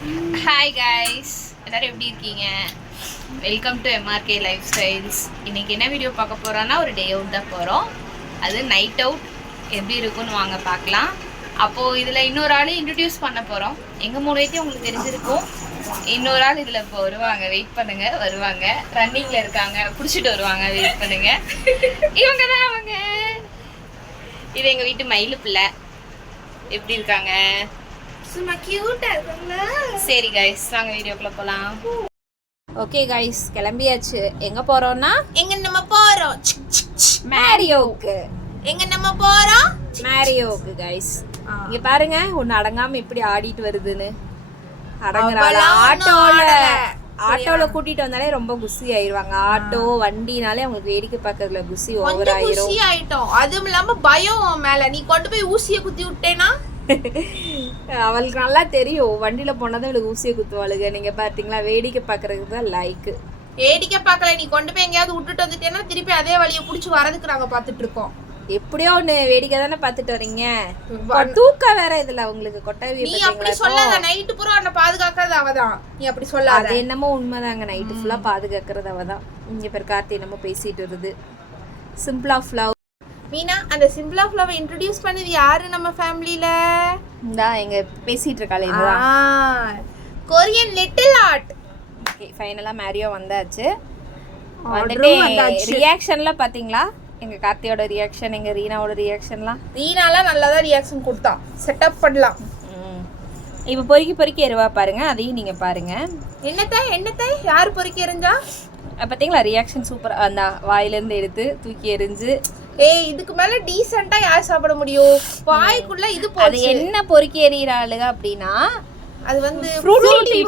Hi guys, எல்லாரும் எப்படி இருக்கீங்க? Welcome to MRK life styles. இன்றைக்கி என்ன வீடியோ பார்க்க போகிறோன்னா, ஒரு டே அவுட் தான் போகிறோம். அது நைட் அவுட் எப்படி இருக்குன்னு வாங்க பார்க்கலாம். அப்போது இதில் இன்னொரு ஆள் இன்ட்ரடியூஸ் பண்ண போகிறோம். எங்கள் 3 பேர்த்தையும் உங்களுக்கு தெரிஞ்சிருக்கும். இன்னொரு ஆள் இதில் இப்போ வருவாங்க, வெயிட் பண்ணுங்கள். வருவாங்க, ரன்னிங்கில் இருக்காங்க, பிடிச்சிட்டு வருவாங்க, வெயிட் பண்ணுங்கள். இவங்க தான் அவங்க. இது எங்கள் வீட்டு மயிலு பிள்ளை. எப்படி இருக்காங்க? சும்மா கியூட்டா இருக்குங்களா? சரி கைஸ், வாங்க வீடியோக்குள்ள போலாம். ஓகே கைஸ், கிளம்பியாச்சு. எங்க போறோம்னா, எங்க நம்ம போறோம்? மேரியோக்கு. எங்க நம்ம போறோம்? மேரியோக்கு கைஸ். இங்க பாருங்க, ஒன்னு அடங்காம எப்படி ஆடிட்டு வருதுன்னு. அடங்குறாள. ஆட்டோல கூட்டிட்டு வந்தாலே ரொம்ப குசி ஆயிருவாங்க. ஆட்டோ வண்டினாலே அவங்களுக்கு வேடிக்கை பார்க்கறதுல குசி ஓவர் ஆயிரும். குசி ஆயிட்டோம். அதுவும் இல்லாம பயம் மேல. நீ கொண்டு போய் ஊசியை குத்தி விட்டேனா? அவளுக்கு நல்லா தெரியும், வண்டியில போனாதான் இவளுக்கு ஊசியை குத்துவாளுங்க. நீங்க பாத்தீங்களா, வேடிக்கை பாக்குறதுக்கு தான் லைக். வேடிக்கை பார்க்கல, நீ கொண்டு போய் எங்கேயாவது விட்டுட்டு வந்துட்டேன்னா திருப்பி அதே வழியை புடிச்சு வரதுக்கு நாங்க பாத்துட்டு இருக்கோம். எப்படியோ ஒண்ணு வேடிக்கை தானே பாத்துட்டு வரீங்க. தூக்கம் வேற இதுல உங்களுக்கு கொட்டாவி. நீ அப்படி சொல்லாத. நைட்டு பூரா உன்னை பாதுகாக்கிறது அவதான். நீ அப்படி சொல்லாத. அது என்னமோ உண்மைதாங்க, நைட்டு ஃபுல்லா பாதுகாக்கிறது அவதான். இங்க பேர் கார்த்தி என்னமோ பேசிட்டு வருது. Symbol of love. மீனா, அந்த சிம்பிள் ஆஃப் லவ் இன்ட்ரோடியூஸ் பண்ணது யாரு நம்ம ஃபேமிலில? இந்தா எங்க பேசிட்டு இருக்காளே, இதுதான் கொரியன் லிட்டில் ஆர்ட். ஓகே, ஃபைனலா மேரியோ வந்தாச்சு. வந்துட்டு ரியாக்ஷன்ல பாத்தீங்களா, எங்க கார்த்தியோட ரியாக்ஷன், எங்க ரீனாவோட ரியாக்ஷன்லாம். ரீனாலாம் நல்லா தான் ரியாக்ஷன் கொடுத்தா. செட்டப் பண்ணலாம். இப்போ பொறுக்கி எருவா பாருங்க, அதையும் நீங்க பாருங்க. என்னத்தை யார் பொறுக்கி எறிஞ்சா பாத்தீங்களா, ரியாக்ஷன் சூப்பர். அந்த வாயிலிருந்து எடுத்து தூக்கி எறிஞ்சு. ஏய், இதுக்கு மேல டீசென்ட்டா யார் சாப்பிட முடியும்? வாய்க்குள்ள இது போச்சு. அது என்ன பொறுக்கி எறியறாளுங்க அப்படினா, அது வந்து ஃப்ரூட்டி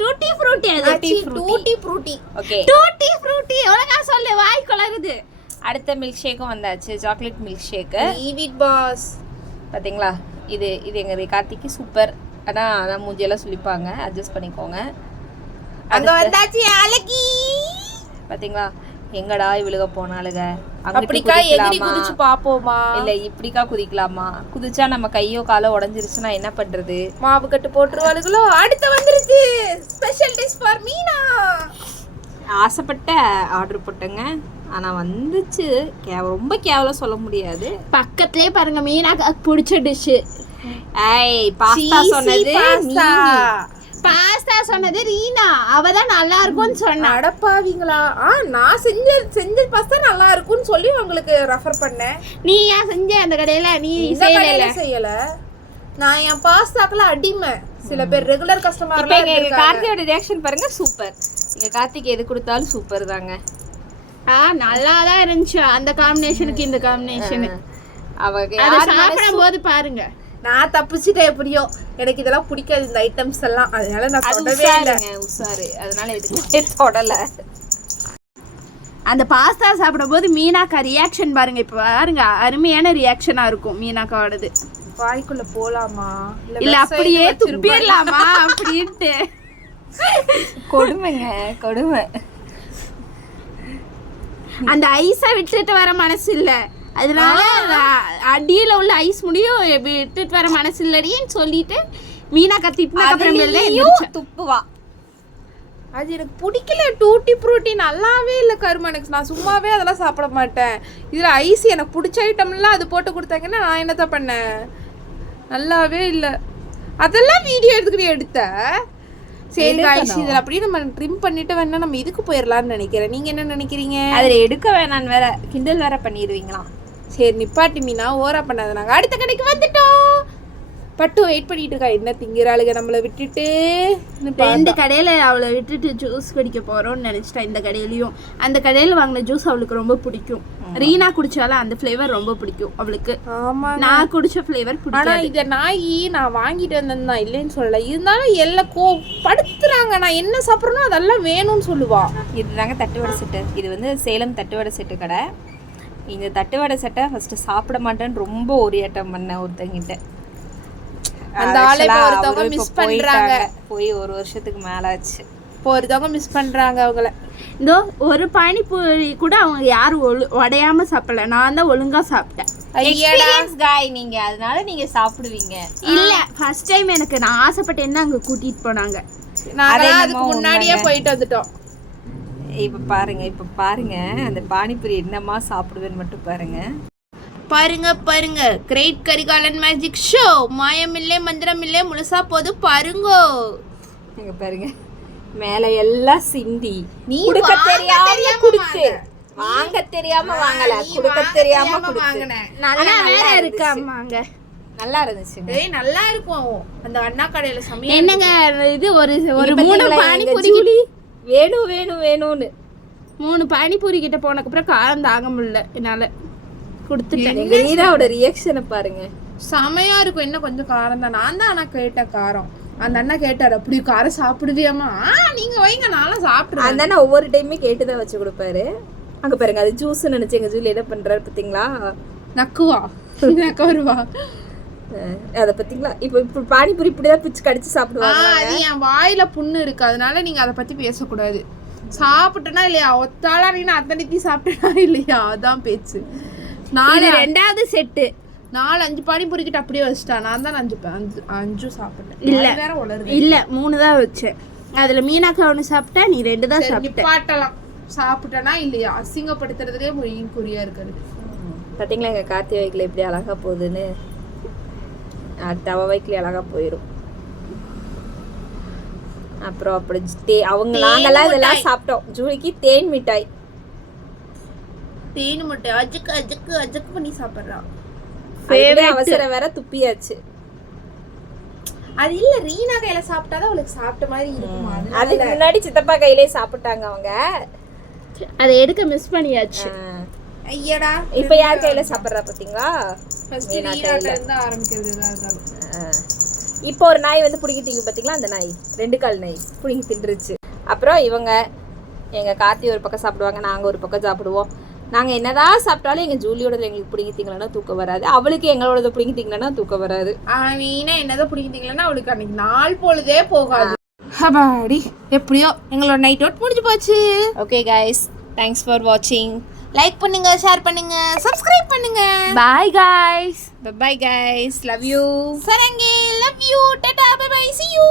டூட்டி ஃப்ரூட்டி. அது tutti frutti. Okay, tutti frutti. ஒழுங்கா சொல்லு, வாய் கொளறுது. அடுத்த மில்க் ஷேக்கும் வந்தாச்சு, சாக்லேட் மில்க் ஷேக். ஈவிட் பாஸ். பாத்தீங்களா, இது எங்க கார்த்திக்கு சூப்பர். ஆனா மூஞ்சியெல்லாம் சொல்லிப்பாங்க, அட்ஜஸ்ட் பண்ணிக்கோங்க. அங்க வந்தாச்சு அழகி. பாத்தீங்களா, எங்கடா இவளுக போனாளுக. அப்படிக்கா எகிரி குதிச்சு பாப்போமா? இல்ல இப்படிக்கா குதிக்கலாமா? குதிச்சா நம்ம கையோ காலோ உடைஞ்சிருச்சுன்னா என்ன பண்றது? மாவு கட்டு போட்டுருவாளுகளோ. அடுத்து வந்துருச்சு ஸ்பெஷல் டிஷ் ஃபார் மீனா. ஆசைப்பட்ட ஆர்டர் போட்டேங்க, ஆனா வந்துச்சு. ரொம்ப கேவலம் சொல்ல முடியாது. பக்கத்துலயே பாருங்க, மீனாக்கு பிடிச்ச டிஷ். ஏய், பாஸ்தா சொன்னது நீ. பாஸ்தா சொன்னது ரீனா. அவதான் நல்லா இருக்கும்னு சொன்னா. அடப்பாவீங்களா? நான் செஞ்ச பாஸ்தா நல்லா இருக்கும்னு சொல்லி உங்களுக்கு ரெஃபர் பண்ணேன். நீ ஏன் செஞ்ச அந்த கடையில? நீ செய்யல. நான் என் பாஸ்தாக்குள்ள அடிமை. சில பேர் ரெகுலர் கஸ்டமர். எங்க கார்த்தியோட ரியாக்ஷன் பாருங்க, சூப்பர். எங்க கார்த்திக்கு எது கொடுத்தாலும் சூப்பர் தாங்க. நல்லா தான் இருந்துச்சு. அந்த காம்பினேஷனுக்கு இந்த காம்பினேஷன் அவங்க சாப்பிடும் போது பாருங்க. நான் தப்பிச்சிட்டேன் எப்படியோ. எனக்கு இதெல்லாம் பிடிக்காது, இந்த ஐட்டம்ஸ் எல்லாம். அதனால நான் தொடவே இல்லைங்க. உஷாரு, அதனால எதுக்கு தொடல. அந்த பாஸ்தா சாப்பிடும் போது மீனாக்கா ரியாக்ஷன் பாருங்க. இப்போ பாருங்க, அருமையான ரியாக்ஷனா இருக்கும் மீனாக்காவோடது. வாய்க்குள்ள போலாமா இல்ல அப்படியே துப்பிடலாமா அப்படின்ட்டு. கொடுமைங்க, கொடுமை. அந்த ஐஸை விட்டுட்டு வர மனசு இல்ல. அதனால அடியில உள்ள ஐஸ் முடியும் விட்டுட்டு வர மனசு இல்லடின்னு சொல்லிட்டு மீனா கத்திட்டு துப்புவா. அது எனக்கு பிடிக்கல. டூட்டி ஃப்ரூட்டி நல்லாவே இல்லை கருமனுக்கு. நான் சும்மாவே அதெல்லாம் சாப்பிட மாட்டேன். இதில் ஐஸ் எனக்கு பிடிச்ச ஐட்டம்லாம் அது போட்டு கொடுத்தாங்கன்னா நான் என்னதான் பண்ணேன்? நல்லாவே இல்லை. அதெல்லாம் வீடியோ எடுத்துக்கிட்டு எடுத்தேன். சரி ஐஸ், இதில் அப்படியே நம்ம ட்ரிம் பண்ணிட்டு வேணா நம்ம இதுக்கு போயிடலான்னு நினைக்கிறேன். நீங்கள் என்ன நினைக்கிறீங்க? அதில் எடுக்க வேணான்னு வேற கிண்டல் வேற பண்ணிடுவீங்களாம். சரி நிப்பாட்டி மீனா, ஓரா பண்ணாத. நாங்கள் அடுத்த கடைக்கு வந்துட்டோம். பட்டு வெயிட் பண்ணிட்டு இருக்கா. என்ன திங்கிறாளுங்க நம்மளை விட்டுட்டு. 2 கடையில் அவளை விட்டுட்டு ஜூஸ் குடிக்க போகிறோம்னு நினச்சிட்டா. இந்த கடையிலையும் அந்த கடையில் வாங்கின ஜூஸ் அவளுக்கு ரொம்ப பிடிக்கும். ரீனா குடிச்சாலும் அந்த ஃப்ளேவர் ரொம்ப பிடிக்கும் அவளுக்கு. ஆமாம், நான் குடிச்ச ஃப்ளேவர் பிடிக்கும். ஆனால் இதை நான் வாங்கிட்டு வந்தேன் தான், இல்லைன்னு சொல்லலை. இருந்தாலும் எல்லாம் படுத்துறாங்க. நான் என்ன சாப்பிட்றேனோ அதெல்லாம் வேணும்னு சொல்லுவா. இதுதாங்க தட்டுவடை செட்டு. இது வந்து சேலம் தட்டுவடை செட்டு கடை. இந்த தட்டுவடை செட்டை ஃபர்ஸ்ட் சாப்பிட மாட்டேன்னு ரொம்ப ஓரியாட்டம் பண்ணேன் ஒருத்தங்கிட்ட. அந்த ஆளை ஒருத்தவங்க மிஸ் பண்றாங்க. போய் 1 வருஷத்துக்கு மேல ஆச்சு. இப்போ ஒருத்தவங்க மிஸ் பண்றாங்க அவங்கள. இதோ ஒரு பானிபூரி கூட அவங்க யாரும் உடையாம சாப்பிடல, நான் தான் ஒழுங்கா சாப்பிட்டேன். எக்ஸ்பீரியன்ஸ் காய் நீங்க, அதனால நீங்க சாப்பிடுவீங்க. இல்ல ஃபர்ஸ்ட் டைம் எனக்கு நான் ஆசைப்பட்டேன்னா அங்க கூட்டிட்டு போனாங்க. நாங்க அதுக்கு முன்னாடியே போயிட்டு வந்துட்டோம். இப்ப பாருங்க அந்த பானிபூரி என்னமா சாப்பிடுவேன்னு மட்டும் பாருங்க. பாருங்க கிரேட் கரிகாலன் மேஜிக் ஷோ, மாயமில்லை மந்திரமில்லை முழுசா போது பாருங்க. இங்க பாருங்க மேல எல்லாம் சிந்தி, நீ குடுக்க தெரியாம குடுத்து, வாங்க தெரியாம வாங்கல, குடுக்க தெரியாம வாங்கினேன். நல்லா வேற இருக்காமாங்க. நல்லா இருந்துச்சு. ஏய் நல்லா இருக்கும் அந்த அண்ணா கடையில சமையல். என்னங்க இது ஒரு 3 பானிபூரி வேணும்னு 3 பானிபூரி கிட்ட போனதுக்கு அப்புறம் காரம் தாங்க முடியல என்னால, கொடுத்துட்டேன். எங்க ரீனாவோட ரியாக்ஷனை பாருங்க. செமையா இருக்கும். என்ன கொஞ்சம் காரம் தான். நான் தான் ஆனா கேட்டேன் காரம். அந்த அண்ணா கேட்டாரு அப்படி காரம் சாப்பிடுவியாமா? நீங்க வைங்க நானும் சாப்பிடுவேன். அந்த அண்ணா ஒவ்வொரு டைமே கேட்டுதான் வச்சு கொடுப்பாரு. அங்க பாருங்க அது ஜூஸ் நினைச்சு எங்க ஜூலி என்ன பண்றாரு பாத்தீங்களா? நக்குவா நக்கவருவா அத பாத்தீங்களா? இப்ப பானிபூரி இப்படிதான் பிச்சு கடிச்சு சாப்பிடுவாங்க. அது என் வாயில புண்ணு இருக்கு, அதனால நீங்க அதை பத்தி பேசக்கூடாது. சாப்பிட்டனா இல்லையா, ஒத்தாளா நீ அத்தனைத்தி சாப்பிட்டனா இல்லையா, அதான் பேச்சு. நாலு 2வது செட்டு 4-5 பானிபூரி கிட்ட அப்படியே வச்சுட்டா. நான் தான் 5 சாப்பிட்டேன். இல்ல வேற உளருது. இல்ல 3 தான் வச்சேன். அதுல மீனாக்கா 1 சாப்பிட்டா, நீ 2 தான் சாப்பிட்ட. நிப்பாட்டலாம். சாப்பிட்டனா இல்லையா, அசிங்கப்படுத்துறதுலயே மொழியும் குறியா இருக்கிறது. பாத்தீங்களா எங்க கார்த்தி வைக்கல எப்படி அழகா போகுதுன்னு. தவ வைக்கல அழகா போயிரும். அப்புறம் அப்படி அவங்க நாங்கெல்லாம் இதெல்லாம் சாப்பிட்டோம். ஜூலிக்கு தேன் மிட்டாய், தேன் மிட்டாய் அஜக்கு பண்ணி சாப்பிடுறான். அவசர வேற துப்பியாச்சு. அது இல்ல ரீனா கையில சாப்பிட்டாதான் அவளுக்கு சாப்பிட்ட மாதிரி இருக்குமா? அதுக்கு முன்னாடி சித்தப்பா கையிலே சாப்பிட்டாங்க அவங்க. அதை எடுக்க மிஸ் பண்ணியாச்சு. ஐயடா இப்ப யார் கையில சாப்பிடுறா பாத்தீங்களா? ஃபர்ஸ்ட் ரீனா கையில இருந்து ஆரம்பிக்கிறது தான். இப்போ ஒரு நாய் வந்து புடிங்கிட்டீங்க பாத்தீங்களா? அந்த நாய் 2 கால் நாய் புடிங்கி தின்றுச்சு. அப்புறம் இவங்க எங்க கார்த்தி ஒரு பக்கம் சாப்பிடுவாங்க, நாங்க ஒரு பக்கம் சாப்பிடுவோம். நாங்க என்னதான் சாப்பிட்டாலும் எங்க ஜூலியோட எங்களுக்கு பிடிங்கிட்டீங்களா தூக்கம் வராது, அவளுக்கு எங்களோட பிடிங்கிட்டீங்களா தூக்கம் வராது. வீணா என்னதான் பிடிங்கிட்டீங்களா அவளுக்கு அன்னைக்கு நாள் பொழுதே போகாது. அப்பாடி எப்படியோ எங்களோட நைட் அவுட் முடிஞ்சு போச்சு. ஓகே கைஸ், தேங்க்ஸ் ஃபார் வாட்சிங். லைக் பண்ணுங்க, ஷேர் பண்ணுங்க, சப்ஸ்கிரைப் பண்ணுங்க. Bye guys. Bye guys, love you. சரங்கே love you. Tata bye bye, see you.